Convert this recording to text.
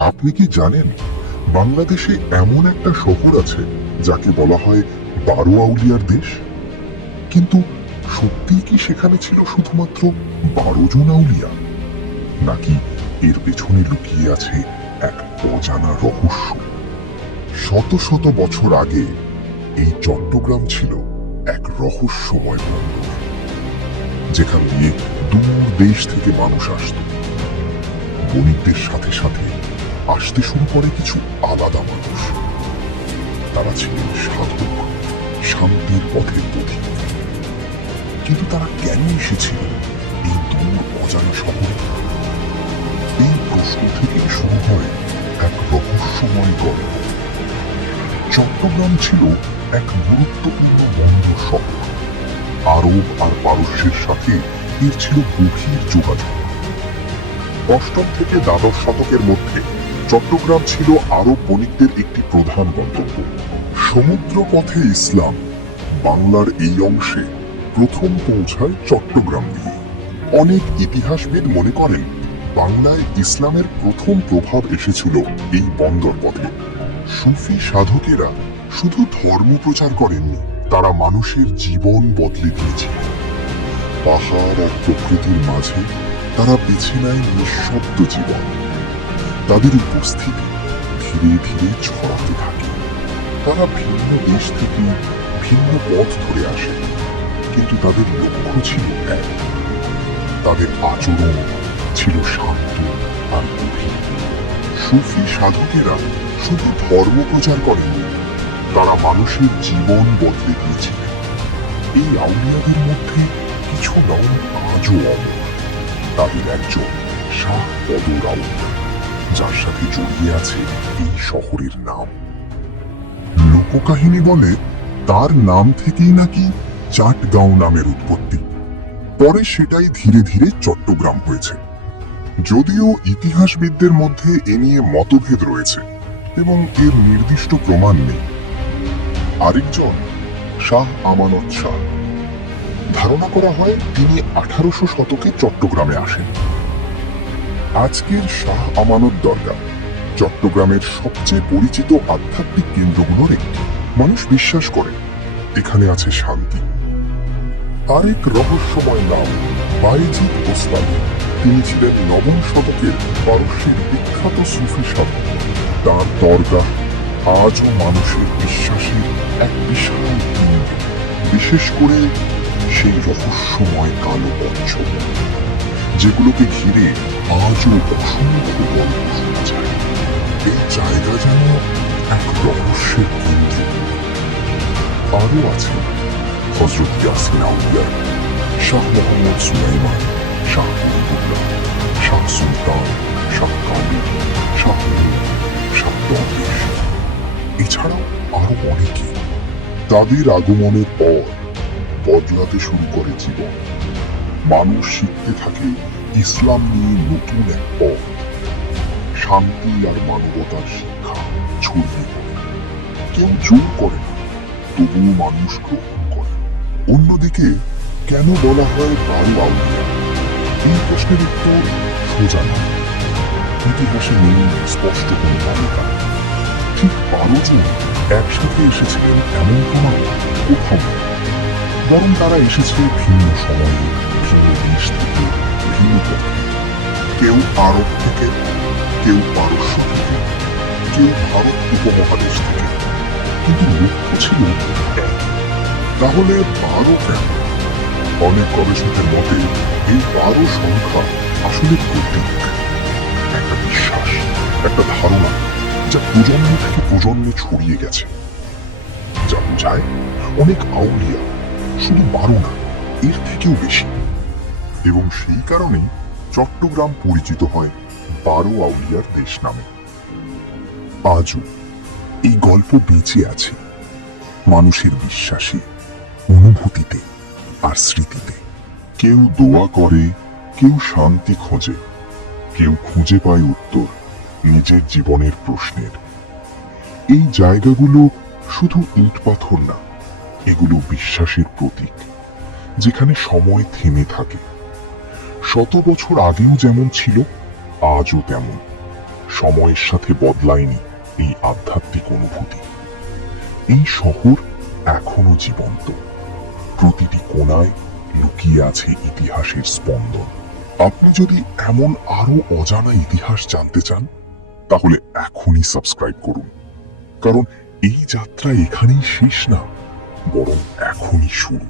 আপনি কি জানেন বাংলাদেশে এমন একটা শহর আছে যাকে বলা হয় 12 আউলিয়ার দেশ? কিন্তু সত্যিই কি সেখানে ছিল শুধুমাত্র 12 জন আউলিয়া, নাকি এর পেছনে লুকিয়ে আছে এক অজানা রহস্য? শত শত বছর আগে এই চট্টগ্রাম ছিল এক রহস্যময় বন্দর, যেখান দিয়ে দূর দেশ থেকে মানুষ আসত। বণিকদের সাথে সাথে আসতে শুরু করে কিছু আলাদা মানুষ। তারা ছিলেন সাধক, শান্তির পথের পথিক। কিন্তু তারা কেন এসেছিল এই দূর অজানা শহরে? এই প্রশ্ন থেকে শুরু হয় এক রহস্যময় গল্প। চট্টগ্রাম ছিল এক গুরুত্বপূর্ণ বন্দর শহর। আরব আর পারস্যের সাথে এর ছিল গভীর যোগাযোগ। অষ্টম থেকে দ্বাদশ শতকের মধ্যে চট্টগ্রাম ছিল আরব বণিকদের একটি প্রধান গন্তব্য। সমুদ্র পথে ইসলাম বাংলার এই অংশে প্রথম পৌঁছায় চট্টগ্রাম দিয়ে। অনেক ইতিহাসবিদ মনে করেন বাংলায় ইসলামের প্রথম প্রভাব এসেছিল এই বন্দর পথে। সুফি সাধকেরা শুধু ধর্ম প্রচার করেননি, তারা মানুষের জীবন বদলে দিয়েছিল। পাহাড় আর প্রকৃতির মাঝে তারা বেছে নেয় নিঃশব্দ জীবন। তাদের উপস্থিতি ধীরে ধীরে ছড়াতে থাকে। তারা ভিন্ন দেশ থেকে ভিন্ন পথ ধরে আসে, কিন্তু তাদের লক্ষ্য ছিল এক। তাদের আচরণ ছিল শান্ত আর গভীর। সুফি সাধকেরা শুধু ধর্ম প্রচার করেননি, তারা মানুষের জীবন বদলে দিয়েছিলেন। এই আউলিয়াদের মধ্যে কিছু নাম আজও অমর। তাদের একজন শাহ বদর আউলিয়া, যার সাথে জড়িয়ে আছে এই শহরের নাম। লোককাহিনী বলে তার নাম থেকেই নাকি চাটগাঁও নামের উৎপত্তি। পরে সেটাই ধীরে ধীরে চট্টগ্রাম হয়েছে। যদিও ইতিহাসবিদদের মধ্যে এ নিয়ে মতভেদ রয়েছে এবং এর নির্দিষ্ট প্রমাণ নেই। আরেকজন শাহ আমানত শাহ, ধারণা করা হয় তিনি 1800 শতকে চট্টগ্রামে আসেন। আজকের শাহ আমানত দরগা চট্টগ্রামের সবচেয়ে পরিচিত আধ্যাত্মিক কেন্দ্রগুলোর একটি। মানুষ বিশ্বাস করে এখানে আছে শান্তি। আরেক রহস্যময় নাম বায়েজিদ বোস্তামি। তিনি ছিলেন 9ম শতকের পারস্যের বিখ্যাত সুফি সাধক। তার দরগা আজও মানুষের বিশ্বাসের এক বিশাল কেন্দ্র, বিশেষ করে সেই রহস্যময় কালো পঞ্চম, যেগুলোকে ঘিরে আজও অসংখ্য গল্প শোনা যায়। এই জায়গা যেন এক রহস্যের কেন্দ্র। আরও আছে হযরত ইয়াসিন আউলিয়া, শাহ মোহাম্মদ সুলাইমান, শাহ গরিবুল্লাহ, শাহ সুলতান, শাহ কামিল, শাহ মীর, শাহ দরবেশ। এছাড়াও আরো অনেকে। তাদের আগমনের পর বদলাতে শুরু করে জীবন। মানুষ শিখতে থাকে ইসলাম নিয়ে নতুন এক পথ। শান্তি আর মানবতার শিক্ষা ছড়িয়ে পড়ে। কেউ জোর করে না, তবুও মানুষ গ্রহণ করে। অন্যদিকে কেন বলা হয় 12 আউলিয়া? এই প্রশ্নের উত্তর সোজা নয়। ইতিহাসে নেই স্পষ্ট কোনো তালিকা। ঠিক 12 জন একসাথে এসেছিলেন এমন প্রমাণ কোথাও নেই। বরং তারা এসেছে ভিন্ন সময়ে, ভিন্ন দেশ থেকে, ভিন্ন পথে। কেউ আরব থেকে, কেউ পারস্য থেকে, কেউ ভারত উপমহাদেশ থেকে, কিন্তু লক্ষ্য ছিল এক। তাহলে 12 কেন? অনেক গবেষকের মতে এই 12 সংখ্যা আসলে প্রতীক, একটা বিশ্বাস, একটা ধারণা যা প্রজন্ম থেকে প্রজন্মে ছড়িয়ে গেছে, যা বোঝায় অনেক আউলিয়া শুধু 12 না, এর থেকেও বেশি। এবং সেই কারণে চট্টগ্রাম পরিচিত হয় 12 আউলিয়ার দেশ নামে। আজও এই গল্প বেঁচে আছে মানুষের বিশ্বাসে, অনুভূতিতে আর স্মৃতিতে। কেউ দোয়া করে, কেউ শান্তি খোঁজে, কেউ খুঁজে পায় উত্তর নিজের জীবনের প্রশ্নের। এই জায়গাগুলো শুধু ইট পাথর না, এগুলো বিশ্বাসের প্রতীক, যেখানে সময় থেমে থাকে। শত বছর আগেও যেমন ছিল, আজও তেমন। সময়ের সাথে বদলায়নি এই আধ্যাত্মিক অনুভূতি। এই শহর এখনো জীবন্ত, প্রতিটি কোণায় লুকিয়ে আছে ইতিহাসের স্পন্দন। আপনি যদি এমন আরো অজানা ইতিহাস জানতে চান, তাহলে এখনই সাবস্ক্রাইব করুন, কারণ এই যাত্রা এখানেই শেষ না, বরং এখনই শুরু।